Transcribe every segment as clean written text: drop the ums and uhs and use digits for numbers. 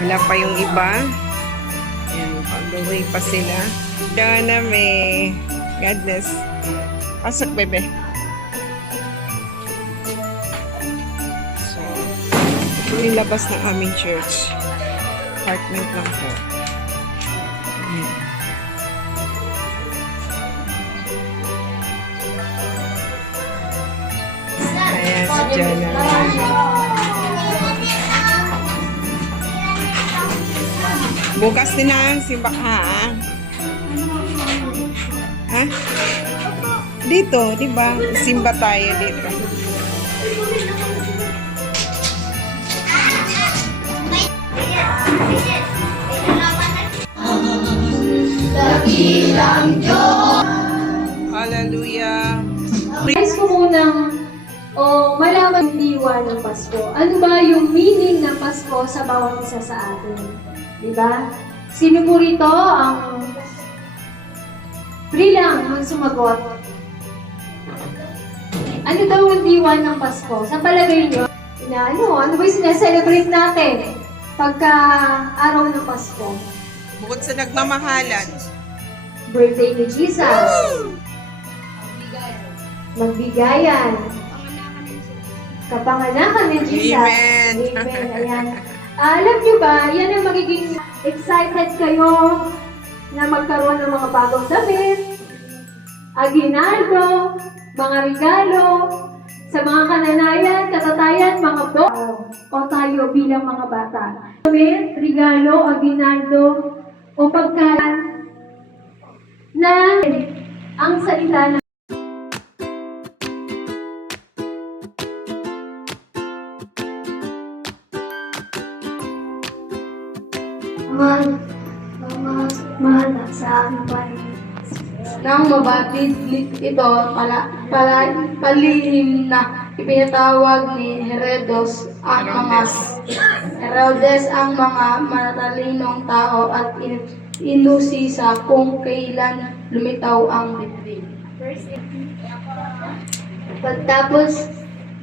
Wala pa yung iba. Ayan, pag-uwi pa sila. Diyan na may goodness. Pasok, bebe. So, ito yung labas ng aming church. Apartment lang po. Ayan. Ayan, si Jana. Bukas din ang simba ka, ha? Ha? Dito, di ba? Simba tayo dito. Hallelujah. Guys, ko munang malaman yung diwa ng Pasko. Ano ba yung meaning ng Pasko sa bawat isa sa atin? Diba? Sino po rito ang free lang ang sumagot? Ano daw ang diwa ng Pasko? Sa palagay nyo, ano ba yung sinaselebrate natin pagka araw ng Pasko? Bukod sa nagmamahalan. Birthday ni Jesus. Magbigayan. Kapanganakan ni Jesus. Amen. Amen. Ayan. Alam nyo ba, yan ang magiging excited kayo na magkaroon ng mga bagong damit, aginaldo, mga regalo, sa mga kananayan, katatayan, mga o tayo bilang mga bata. Damit, regalo, aginaldo, o pagkain na ang salita ng mahal sa aking Panginoon. Nang mabatid ito, palihim na ipinatawag ni Herodes ang mga matalinong tao at inusisa kung kailan lumitaw ang bituin.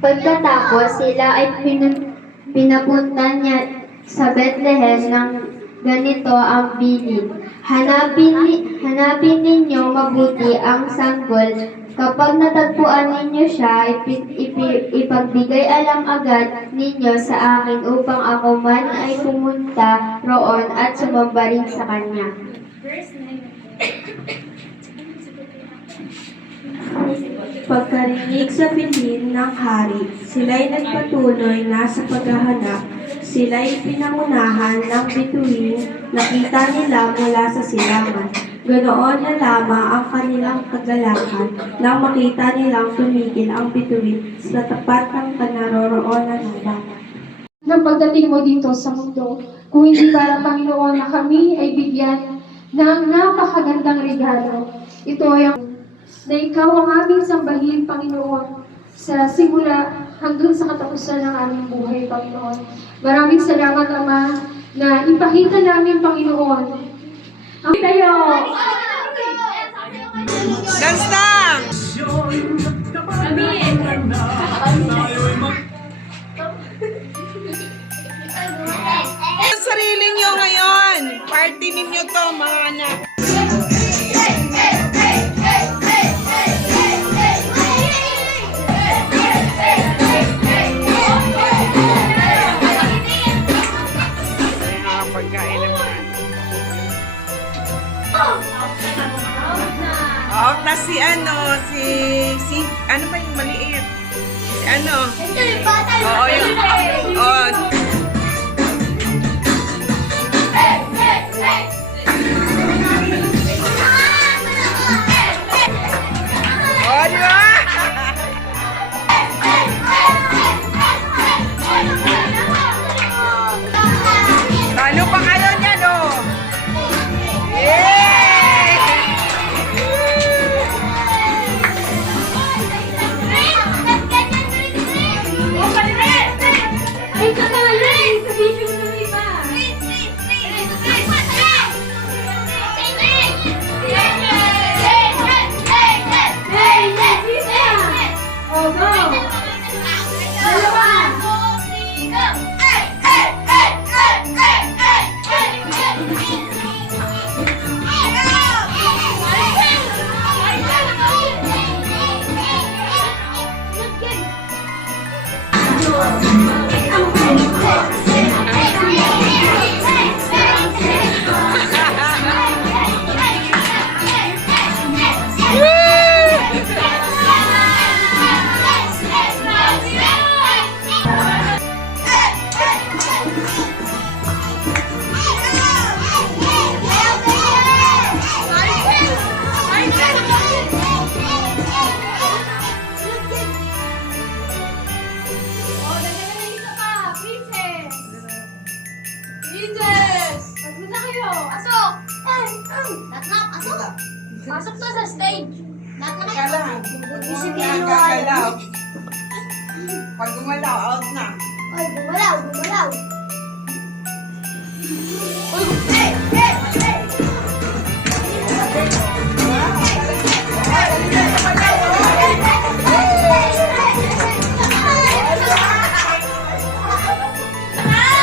Pagkatapos sila ay pinapunta niya sa Bethlehem ng ganito ang bilin. Hanapin ninyo mabuti ang sanggol. Kapag natagpuan ninyo siya, ipagbigay alam agad ninyo sa akin upang ako man ay pumunta roon at sumamba rin sa kanya. Pagkarinig sa bilin ng hari, sila'y nagpatuloy na sa paghahanap. Sila'y pinangunahan ng bituin, nakita nila mula sa silangan. Ganoon na lamang ang kanilang kagalakan nang makita nilang tumigil ang bituin sa tapat ng panaroroonan ng bata. Nang pagdating mo dito sa mundo, kung hindi para Panginoon na kami ay bigyan ng napakagandang regalo. Ito ay na ikaw ang aming sambahin, Panginoon, sa simula hanggang sa katapusan ng aming buhay, Panginoon. Maraming salamat, Ama, na ipakita namin, Panginoon. Ang tayo! Dance lang! Ang sarili nyo ngayon. Party ninyo to, mga anak. Pagkain naman. Off na si ano ba yung maliit? Si ano? Oo, yung, di ba? Talo pa kayo niyan, oh! Yay! Princess! Pagod na kayo! Pasok! Pasok! Pasok to sa stage! Kala. Gagalaw. Pag gumalaw, out na. Oy, bumalaw!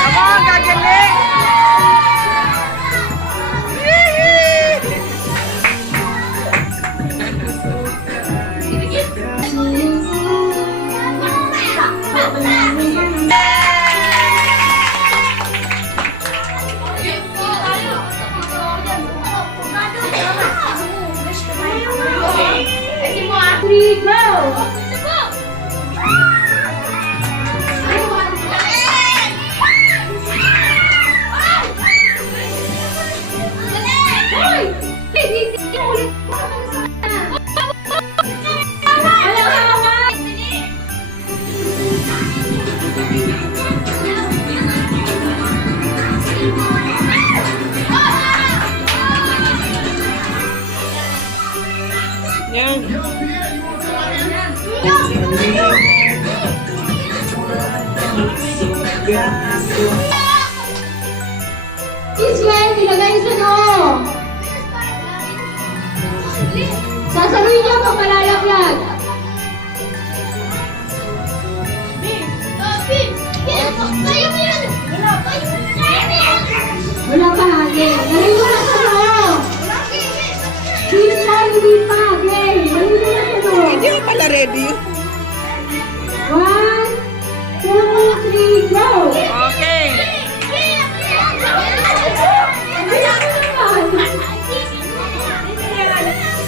Come on, gagaling! Three, go! Yan. Israel, nilagay sa loob. Sasaluhin niyo pag malalaglag. Wala pa hangin. Naligo na sa loob. Israel, hindi pa hangin. Naligo na sa loob. Hindi mo pala ready. 1, 2, 3, go! Okay.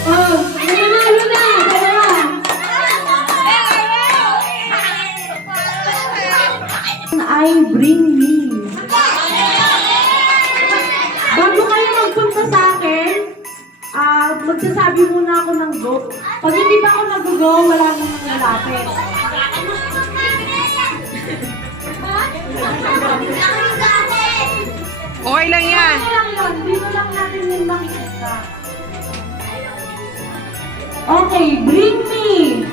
Oh, nanalo na! Dalawa! Ay, bring me. Bago kayo magpunta sa akin, magsasabi muna ako ng go. Pag hindi pa ako nag-go, wala mo nang lalapit. Okay lang yan. Ano lang yun? Dito lang natin yung makikita. Okay, bring me.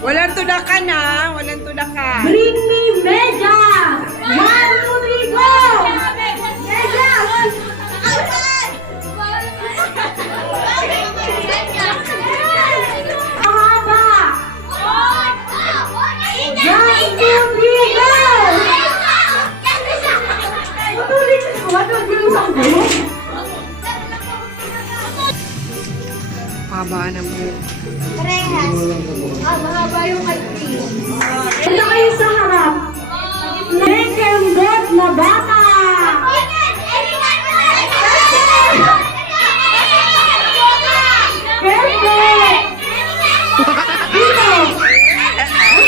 Walang tudakan ha. Walang tudakan. Bring me medyas. 1, 2, 3, go! Medyas! Mahaba! 1, 2, 3, go! Matuloy na ko. Ano ang isang gulo? Haba ng buhok. Mahaba yung country. Ito kayo sa harap. Nakembot na bata! Perfect! Dito! Perfect!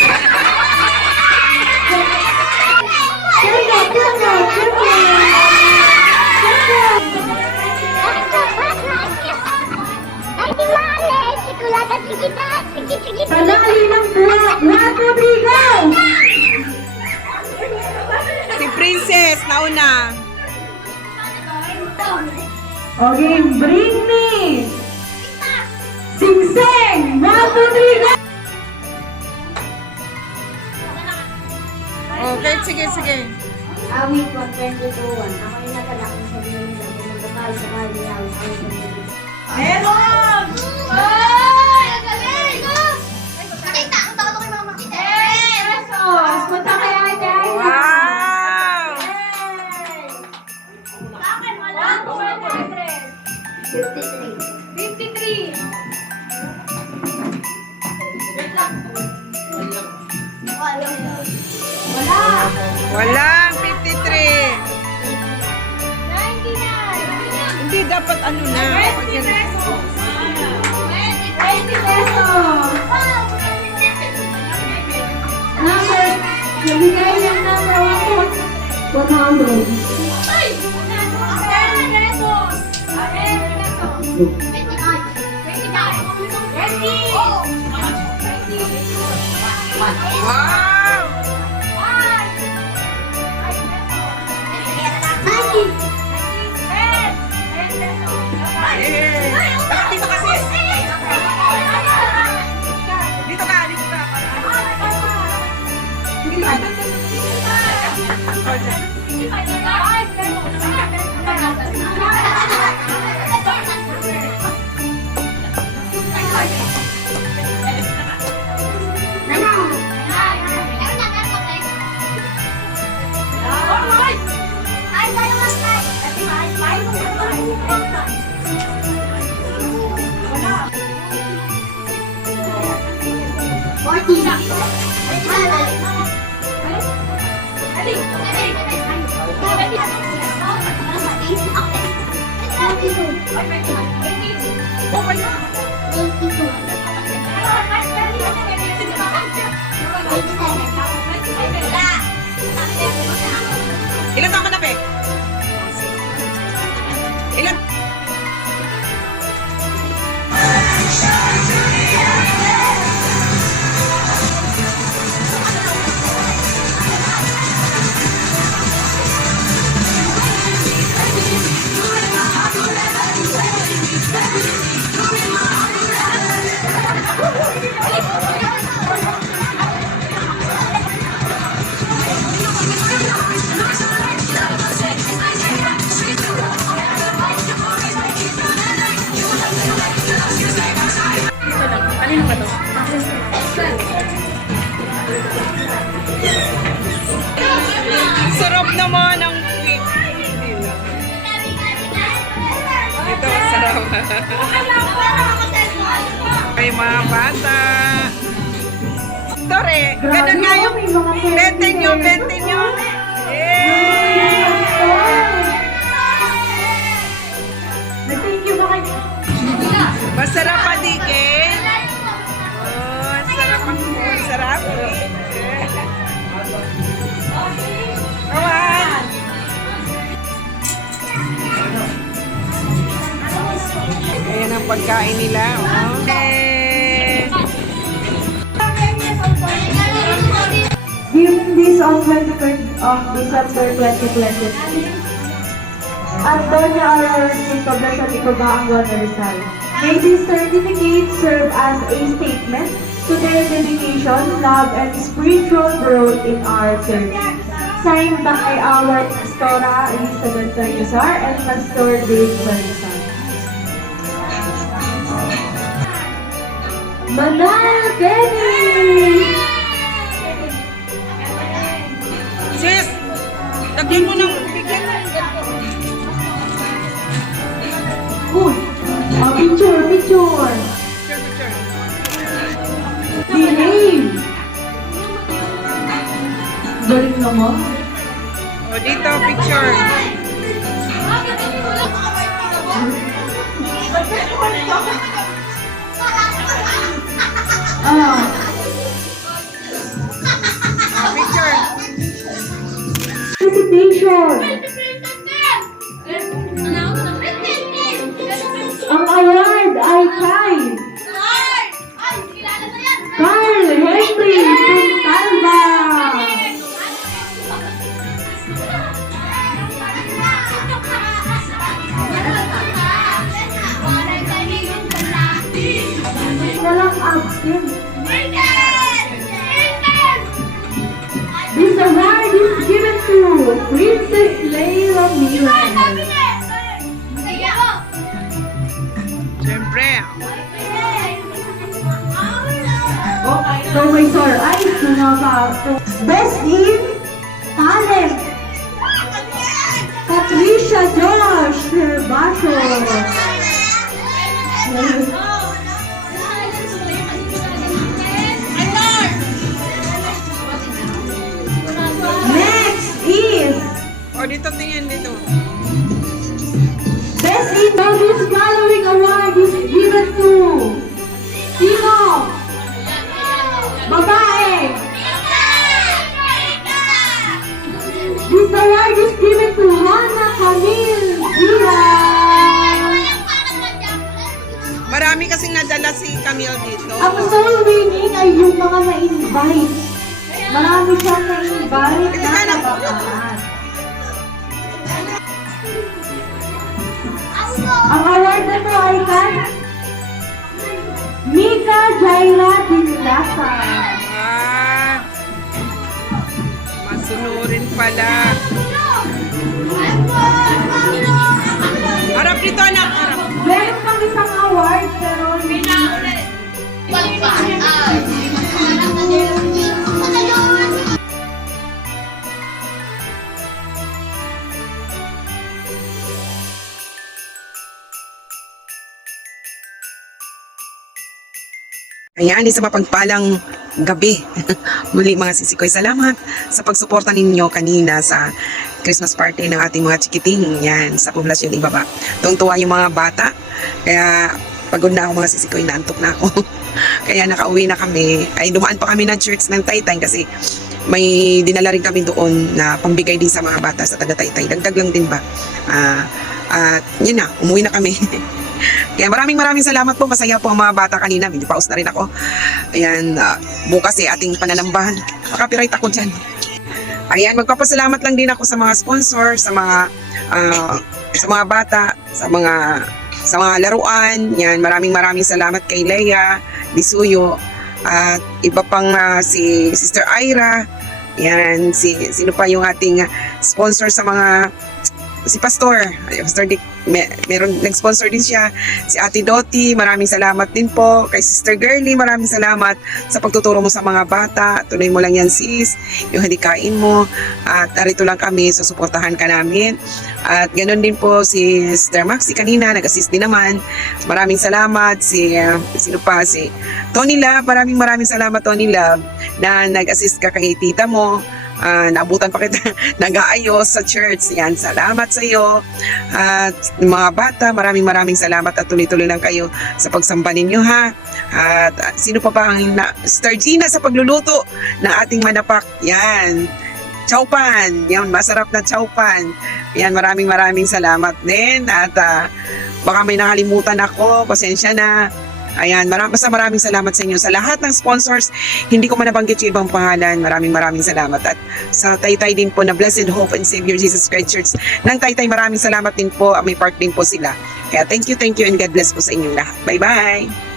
Kadali ng buwak! Wato, bigo! Si Princess, nauna. Okay, bring me! Sing-sing! Wato, bigo! Okay, sige, sige. Awit 122.1. Ako yung nagalak ng sabihin nila. Pumunta tayo sa kanya. Meron! Pesos! Punta kaya dyan. Wow! 53. Walang 53. 99. Hindi dapat ano na. Pag yan- 20 pesos. Number, nabigay ng number 100. Ay! 10 pesos. 10 pesos. 20. Wow! Eh, dito kasi. Dito ka, dito ka. Ilan taon ka na, Pe? Ilan? Sarap naman ang cake. Ito, sarap. Ay, mga bata. Tore, ganun nga yung bente nyo, bente nyo. Yay! Masarap pa, Dikin. Oh, sarap ang sarap. Kawan! Ayan ang pagkain nila. Oh. During this on 23rd of December 2023, Antonia Aurora Poblacion Icobaangon Rizal. May this certificate serve as a statement to their dedication, love, and spiritual growth in our church. Signed by our Pastora Elizabeth Salazar and Pastor Dave Salazar. Manal Kenny! Sis! Lagyan mo ng bigyan mo. Good! Picture, picture! Behave! Galing naman. O, dito, picture. Picture. Participation! Ang award ay kay Carl Henry Puntalba! Walang absent. This award is given to Princess Leila Miran. Siyempre. So may sir ay Best in Talent. Patricia Josh Basho. Next is O, dito tingin dito. Best in This following award is given to Sino? Babae. This award is given to Hannah Camille Diaz. Marami matagumpay. Marami siyang naimbalik na kabataan. Ang award na to ay kay Mika Jaira Dinlasa. Masunurin pala. Harap dito, anak. Harap. Meron pang isang award pero Ayan, isa mapagpalang gabi. Muli mga sisikoy, salamat sa pagsuporta ninyo kanina sa Christmas party ng ating mga chikiting. Yan, sa poblasyon ibaba. Tuwang-tuwa yung mga bata. Kaya pagod na ako mga sisikoy, naantok na ako. Kaya nakauwi na kami. Ay, dumaan pa kami ng church ng Taytay kasi may dinala rin kami doon na pambigay din sa mga bata sa taga Taytay. Dagdag lang din ba? At yun na, umuwi na kami. Kaya maraming salamat po. Masaya po ang mga bata kanina. Hindi paus na rin ako. Ayan, bukas ating pananambahan. Copyright ako dyan. Ayan, magpapasalamat lang din ako sa mga sponsor, sa mga bata, sa mga laruan. Yan, maraming salamat kay Leia Disuyo at iba pang si Sister Ira. Yan, sino pa yung ating sponsor sa mga si Pastor Dick, meron nag-sponsor din siya, si Ate Doti, maraming salamat din po kay Sister Girly, maraming salamat sa pagtuturo mo sa mga bata. Tuloy mo lang yan sis, yung halikain mo at narito lang kami, susuportahan ka namin. At ganoon din po si Sister Maxi kanina, nag-assist din naman. Maraming salamat si Tony Love, maraming salamat Tony Love na nag-assist ka kay tita mo. Naabutan pa kita nag-aayos sa church. Yan, salamat sa iyo. At mga bata, maraming salamat at tuloy-tuloy lang kayo sa pagsamba ninyo ha. At sino pa ang Sister Gina sa pagluluto ng ating manapak. Yan. Chowpan. Yan, masarap na chowpan. Yan, maraming salamat din. At baka may nakalimutan ako. Pasensya na. Ayan, maraming salamat sa inyo. Sa lahat ng sponsors, hindi ko man nabanggit yung ibang pangalan. Maraming salamat. At sa Taytay din po na Blessed Hope and Savior Jesus Christ Church ng Taytay, maraming salamat din po. May part din po sila. Kaya thank you and God bless po sa inyong lahat. Bye-bye!